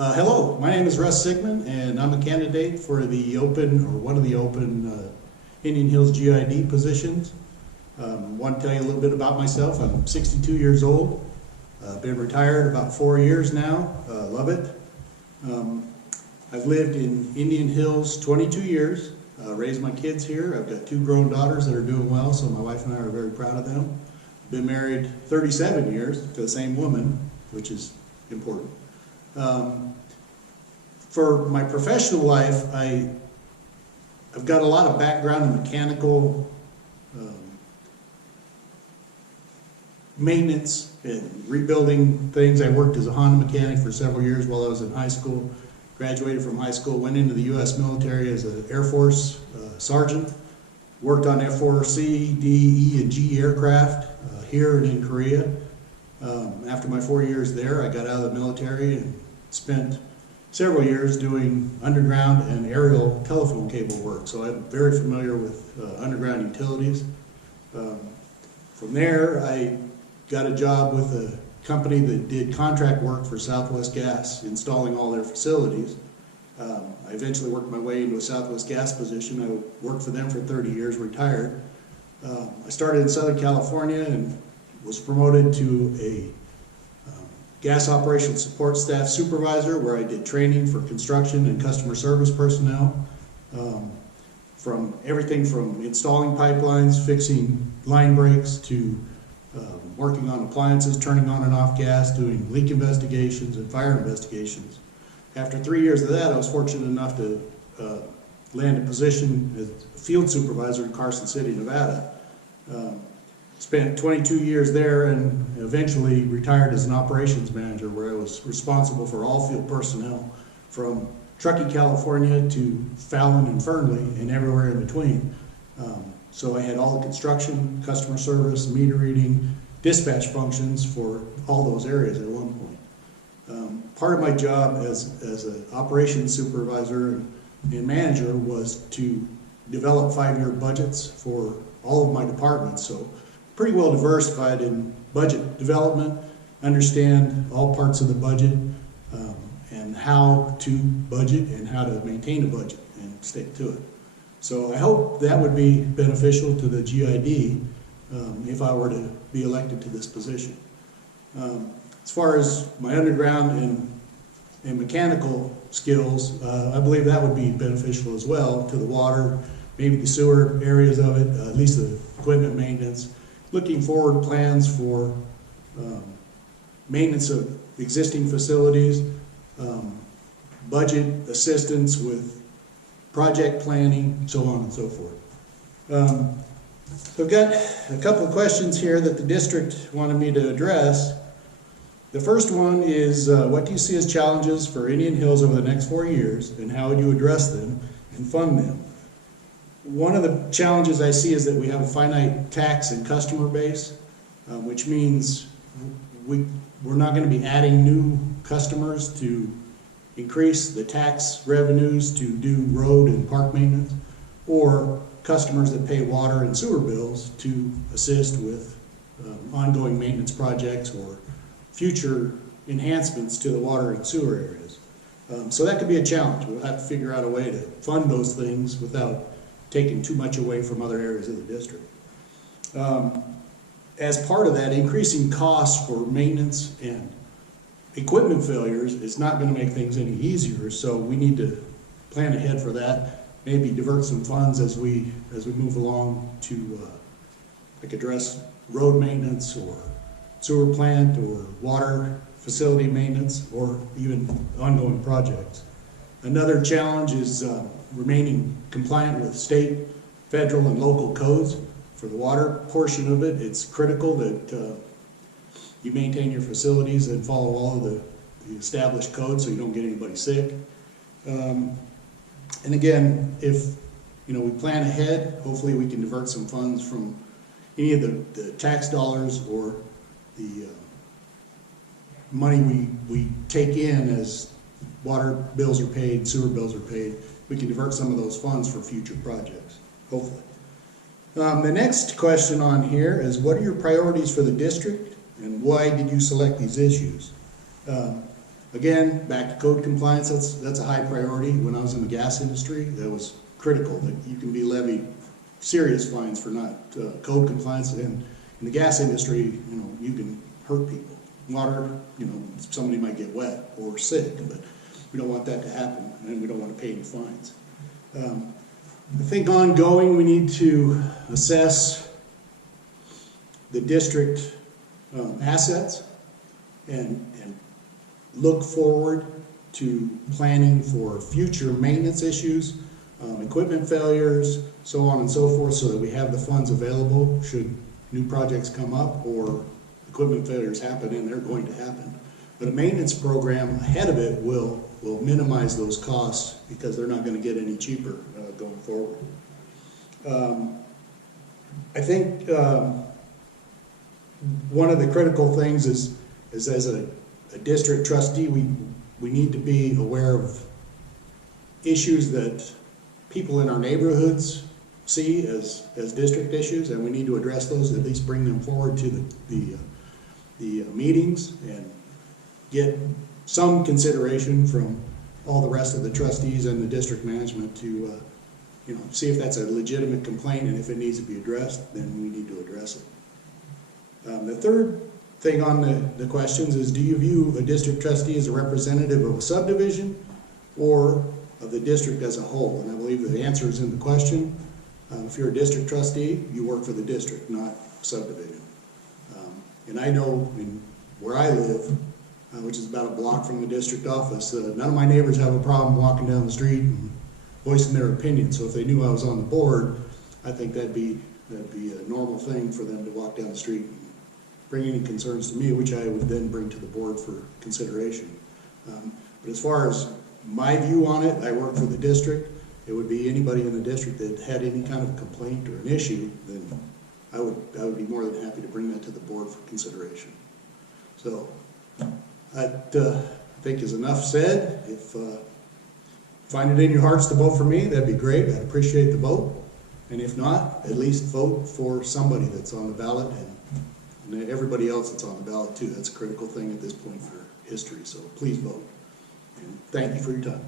Hello, my name is Russ Siegman, and I'm a candidate for the open, or one of the open, Indian Hills GID positions. Want to tell you a little bit about myself. I'm 62 years old. Been retired about 4 years now. Love it. I've lived in Indian Hills 22 years. Raised my kids here. I've got 2 grown daughters that are doing well, so my wife and I are very proud of them. Been married 37 years to the same woman, which is important. For my professional life, I've got a lot of background in mechanical maintenance and rebuilding things. I worked as a Honda mechanic for several years while I was in high school. Graduated from high school, went into the U.S. military as an Air Force sergeant. Worked on F-4C, D, E, and G aircraft here and in Korea. After my 4 years there, I got out of the military and spent several years doing underground and aerial telephone cable work. So I'm very familiar with underground utilities. From there, I got a job with a company that did contract work for Southwest Gas, installing all their facilities. I eventually worked my way into a Southwest Gas position. I worked for them for 30 years, retired. I started in Southern California and was promoted to a gas operations support staff supervisor, where I did training for construction and customer service personnel. From everything from installing pipelines, fixing line breaks, to working on appliances, turning on and off gas, doing leak investigations and fire investigations. After 3 years of that, I was fortunate enough to land a position as a field supervisor in Carson City, Nevada. Spent 22 years there and eventually retired as an operations manager, where I was responsible for all field personnel from Truckee, California to Fallon and Fernley and everywhere in between. So I had all the construction, customer service, meter reading, dispatch functions for all those areas at one point. Part of my job as an operations supervisor and manager was to develop 5-year budgets for all of my departments. So pretty well diversified in budget development, understand all parts of the budget, and how to budget and how to maintain a budget and stick to it. So I hope that would be beneficial to the GID if I were to be elected to this position. As far as my underground and mechanical skills, I believe that would be beneficial as well to the water, maybe the sewer areas of it, at least the equipment maintenance. Looking forward plans for maintenance of existing facilities, budget assistance with project planning, so on and so forth. So I've got a couple of questions here that the district wanted me to address. The first one is, what do you see as challenges for Indian Hills over the next 4 years, and how would you address them and fund them? One of the challenges I see is that we have a finite tax and customer base, which means we're not going to be adding new customers to increase the tax revenues to do road and park maintenance, or customers that pay water and sewer bills to assist with ongoing maintenance projects or future enhancements to the water and sewer areas. So that could be a challenge. We'll have to figure out a way to fund those things without taking too much away from other areas of the district. As part of that, increasing costs for maintenance and equipment failures is not going to make things any easier, so we need to plan ahead for that, maybe divert some funds as we move along to like address road maintenance or sewer plant or water facility maintenance or even ongoing projects. Another challenge is remaining compliant with state, federal, and local codes. For the water portion of it, it's critical that you maintain your facilities and follow all of the established codes so you don't get anybody sick. And again, if we plan ahead, hopefully we can divert some funds from any of the tax dollars or the money we take in as water bills are paid, sewer bills are paid. We can divert some of those funds for future projects, hopefully. The next question on here is, what are your priorities for the district and why did you select these issues? Again, back to code compliance, that's a high priority. When I was in the gas industry, that was critical, that you can be levied serious fines for not code compliance. And in the gas industry, you can hurt people. Water, somebody might get wet or sick, but we don't want that to happen, and we don't want to pay any fines. I think ongoing, we need to assess the district assets and look forward to planning for future maintenance issues, equipment failures, so on and so forth, so that we have the funds available should new projects come up or equipment failures happen, and they're going to happen. But a maintenance program ahead of it will minimize those costs because they're not going to get any cheaper going forward. I think one of the critical things is as a district trustee, we need to be aware of issues that people in our neighborhoods see as district issues, and we need to address those, at least bring them forward to the meetings and get some consideration from all the rest of the trustees and the district management to see if that's a legitimate complaint, and if it needs to be addressed, then we need to address it. The third thing on the questions is, do you view a district trustee as a representative of a subdivision or of the district as a whole? And I believe the answer is in the question. If you're a district trustee, you work for the district, not subdivision. And I know where I live, which is about a block from the district office, none of my neighbors have a problem walking down the street and voicing their opinion. So if they knew I was on the board, I think that'd be a normal thing for them to walk down the street and bring any concerns to me, which I would then bring to the board for consideration. But as far as my view on it, I work for the district. It would be anybody in the district that had any kind of complaint or an issue, then I would be more than happy to bring that to the board for consideration. So that I think is enough said. If find it in your hearts to vote for me, that'd be great. I'd appreciate the vote. And if not, at least vote for somebody that's on the ballot and everybody else that's on the ballot too. That's a critical thing at this point for history. So please vote. And thank you for your time.